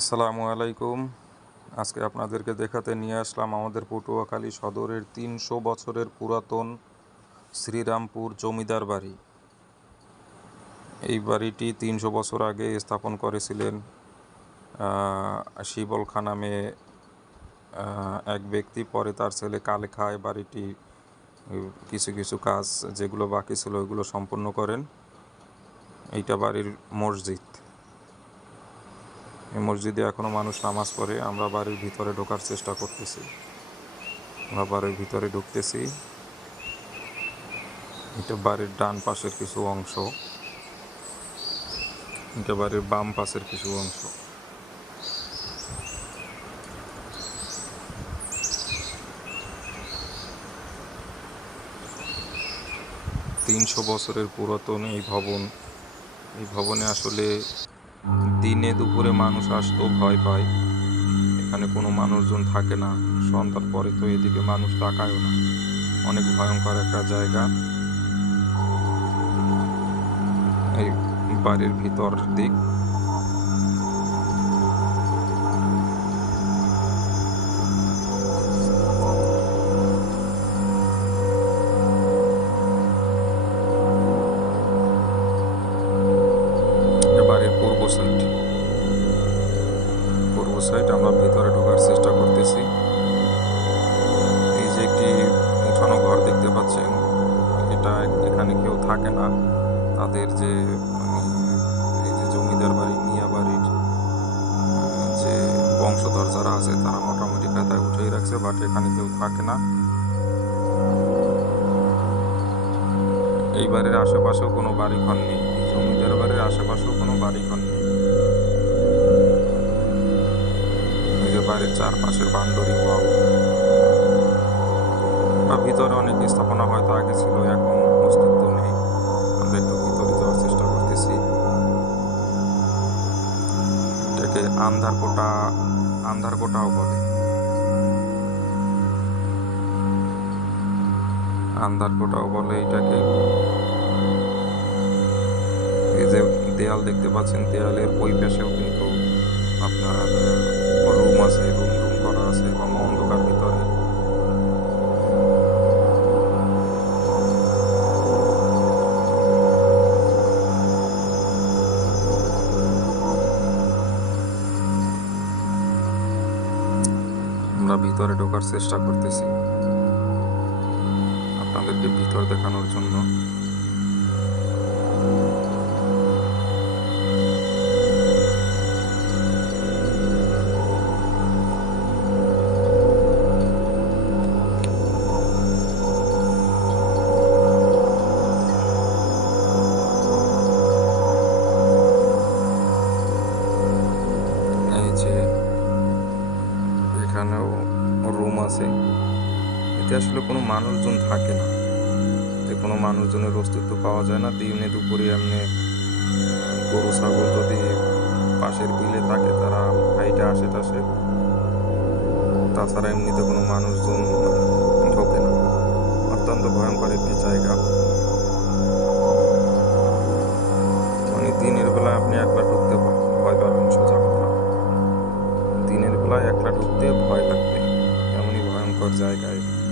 আসসালামু আলাইকুম। আজকে আপনাদেরকে দেখাতে নিয়ে আসলাম আমাদের পটুয়াখালী সদরের তিনশো বছরের পুরাতন শ্রীরামপুর জমিদার বাড়ি। এই বাড়িটি তিনশো বছর আগে স্থাপন করেছিলেন শিবল খা নামে এক ব্যক্তি। পরে তার ছেলে কালে খায় বাড়িটি, কিছু কিছু কাজ যেগুলো বাকি ছিল ওইগুলো সম্পন্ন করেন। এইটা বাড়ির মসজিদ। এই মসজিদে এখনও মানুষ নামাজ পড়ে, আমরা বাড়ির ভিতরে ঢোকার চেষ্টা করতেছি। আমরা বাড়ির ভিতরে ঢুকতেছি। এটা বাড়ির ডান পাশের কিছু অংশ। এটা বাড়ির বাম পাশের কিছু অংশ। তিনশো বছরের পুরাতন এই ভবন। এই ভবনে আসলে দিনে দুপুরে মানুষ আসতো ভয় পায়। এখানে কোনো মানুষজন থাকে না। সন্ধ্যার পরে তো এদিকে মানুষ তাকায়ও না। অনেক ভয়ঙ্কর একটা জায়গা। এই বাড়ির ভিতর দিক। সাইড আমরা ভিতরে ঢোকার চেষ্টা করতেছি। এই যে একটি উঠানো ঘর দেখতে পাচ্ছেন, এটা এখানে কেউ থাকে না। তাদের যে মানে এই যে জমিদার বাড়ি, মিয়া বাড়ির যে বংশধর যারা আছে, তারা মোটামুটি খাতায় উঠেই রাখছে, বাট এখানে কেউ থাকে না। এই বাড়ির আশেপাশেও কোনো বাড়ি ঘর নেই জমিদার বাড়ির আশেপাশেও কোনো বাড়ি ঘর নেই। বাড়ির চারপাশের বান্ডরি ওয়াও বা ভিতরে অনেক স্থাপনা হয়তো আগে ছিল, এখন অস্তিত্ব নেই। আমরা একটু ভিতরে যাওয়ার চেষ্টা করতেছি। এটাকে আন্ধারকোটা, আন্ধারকোটাও বলে। আন্ধারকোটাও বলে এটাকে। এই যে দেয়াল দেখতে পাচ্ছেন, দেয়ালের ওই পাশেও কিন্তু আপনার আছে রুম রুম করা আছে এবং অন্ধকার ভিতরে। আমরা ভিতরে ঢোকার চেষ্টা করতেছি। আপনাদেরকে ভিতর দেখানোর জন্য। মানুষজন থাকে না। এতে কোনো মানুষজনের অস্তিত্ব পাওয়া যায় না। দিনে দুপুরে এমনি গরু, ছাগল যদি পাশের বিলে থাকে, তারা হাইটে আসে টাসে তাছাড়া এমনিতে কোনো মানুষজন মানে ঢোকে না। অত্যন্ত ভয়ঙ্কর একটি জায়গা। মানে দিনের বেলায় আপনি একলা ঢুকতে ভয় পাবেন, সোজা কথা। দিনের বেলায় একলা ঢুকতে ভয় লাগবে। এমনই ভয়ঙ্কর জায়গায়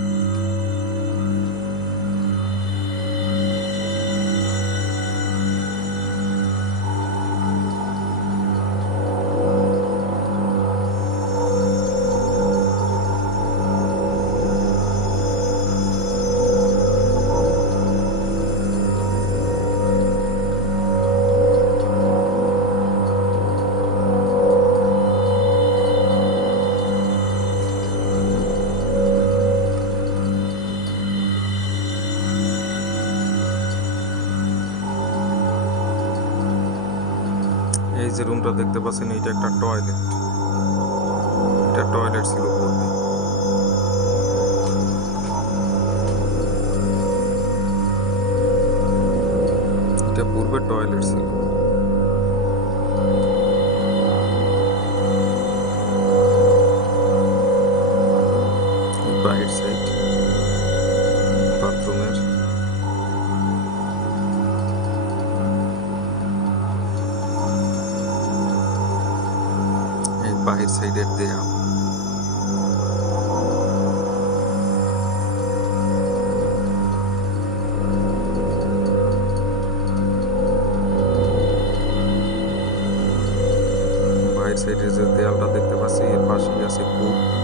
যে রুমটা দেখতে পাচ্ছেন এটা একটা টয়লেট এটা টয়লেট ছিল পূর্বে এটা টয়লেট ছিল। সাইডের দেয়াল বাহির সাইডের যে দেয়ালটা দেখতে পাচ্ছি এর পাশেই আছে কূপ।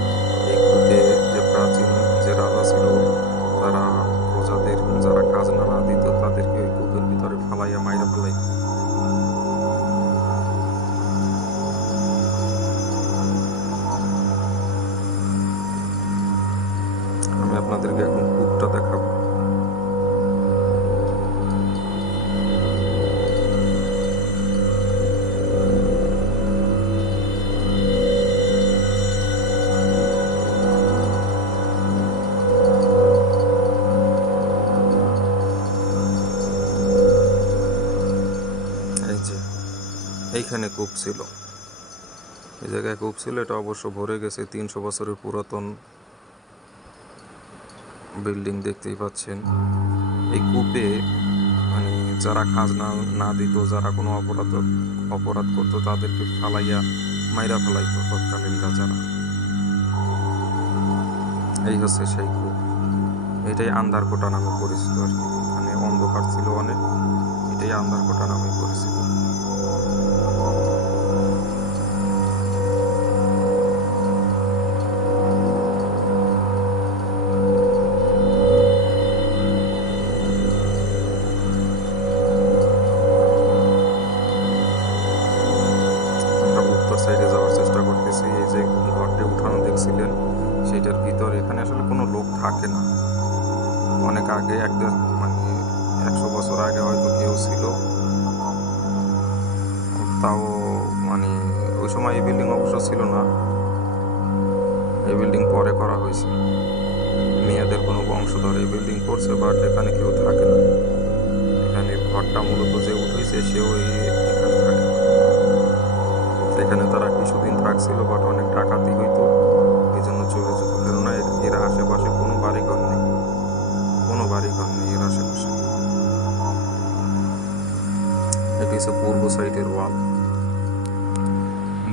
এইখানে কূপ ছিল। এই জায়গায় কূপ ছিল, এটা অবশ্য ভরে গেছে। তিনশো বছরের পুরাতন বিল্ডিং দেখতেই পাচ্ছেন। এই কূপে মানে যারা কাজ না দিত, যারা কোনো অপরাধ অপরাধ করতো, তাদেরকে ফালাইয়া, মাইরা ফেলাইতো তৎকালীন রাজারা। এই হচ্ছে সেই কূপ। এটাই আন্দারকোটা নামে পরিচিত আর কি। এখানে অন্ধকার ছিল অনেক। এটাই আন্দারকোটা নামে পরিচিত। সাইডে যাওয়ার চেষ্টা করতেছি। এই যে ঘরটি উঠানো দেখছিলেন, সেইটার ভিতর এখানে আসলে কোনো লোক থাকে না। অনেক আগে এক মানে একশো বছর আগে হয়তো কেউ ছিল। তাও মানে ওই সময় এই বিল্ডিং অবশ্য ছিল না। এই বিল্ডিং পরে করা হয়েছে। মেয়েদের কোনো বংশধর এই বিল্ডিং করছে, বাট এখানে কেউ থাকে না। এখানে ঘরটা মূলত যে উঠেছে সেও এই সেখানে তারা কিছুদিন থাকছিল বাট অনেক ডাকাতি হইতো। এই জন্য চলে যেত কেননা এর- এর আশেপাশে কোনো বাড়িঘর নেই। কোনো বাড়িঘর নেই এর আশেপাশে। এটি হচ্ছে পূর্ব সাইডের ওয়াল।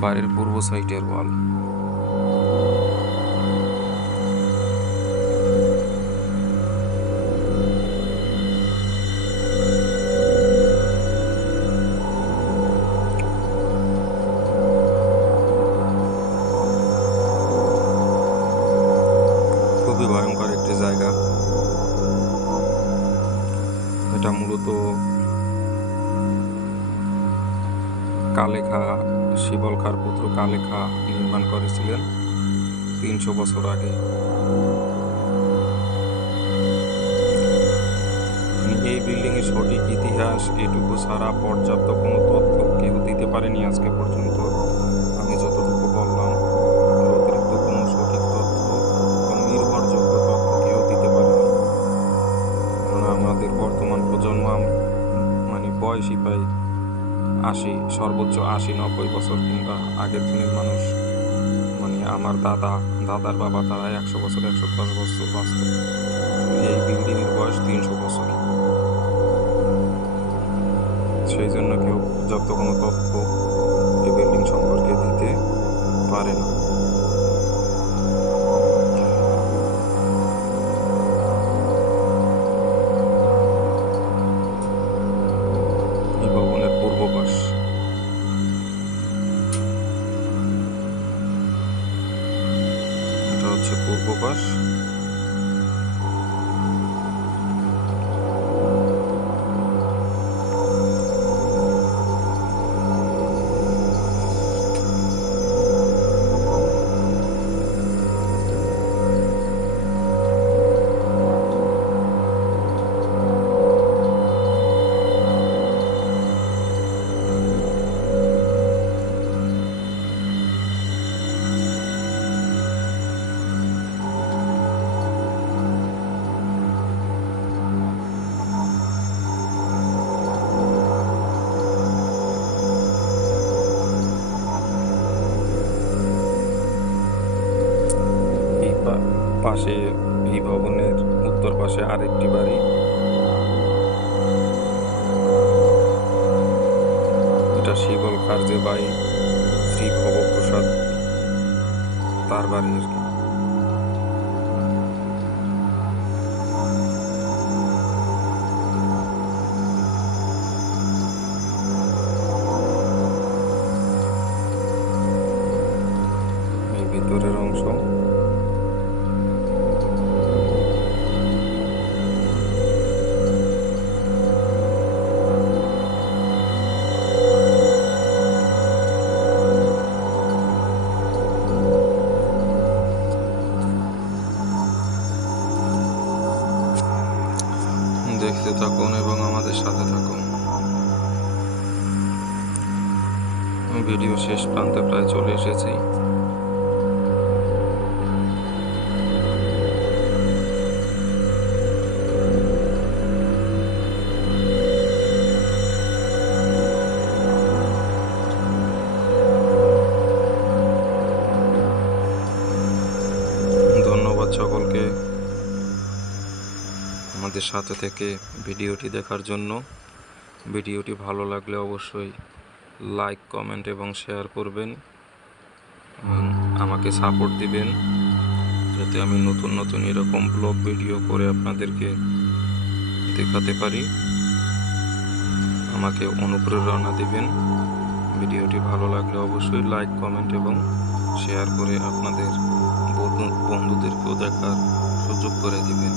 বাড়ির পূর্ব সাইডের ওয়াল। এটা মূলত কালেখা শিবলখার পুত্র কালেখা নির্মাণ করেছিলেন তিনশো বছর আগে। এই বিল্ডিং এর সঠিক ইতিহাস এটুকু ছাড়া পর্যাপ্ত কোনো তথ্য কেউ দিতে পারেনি আজকে পর্যন্ত। আশি, সর্বোচ্চ আশি, নব্বই বছর কিংবা আগের দিনের মানুষ। মানে আমার দাদা, দাদার বাবা তারা একশো বছর, একশো দশ বছর বাঁচত। এই বিল্ডিংয়ের বয়স তিনশো বছর। সেই জন্য কেউ পর্যাপ্ত কোনো তথ্য হচ্ছে পাশে এই ভবনের উত্তর পাশে আরেকটি বাড়ি। এটা শিবল কার্যে যে বাড়ি শ্রী ভবপ্রসাদ তার বাড়ি আর কি ভিডিও শেষ প্রান্তে প্রায় চলে এসেছি ধন্যবাদ সকলকে আমাদের সাথে থেকে ভিডিওটি দেখার জন্য। ভিডিওটি ভালো লাগলে অবশ্যই লাইক কমেন্ট এবং শেয়ার করবেন। আমাকে সাপোর্ট দিবেন। যাতে আমি নতুন নতুন এরকম ব্লগ ভিডিও করে আপনাদেরকে দেখাতে পারি। আমাকে অনুপ্রেরণা দিবেন। ভিডিওটি ভালো লাগলে অবশ্যই লাইক কমেন্ট এবং শেয়ার করে আপনাদের বন্ধু- বন্ধুদেরকেও দেখার সুযোগ করে দিবেন।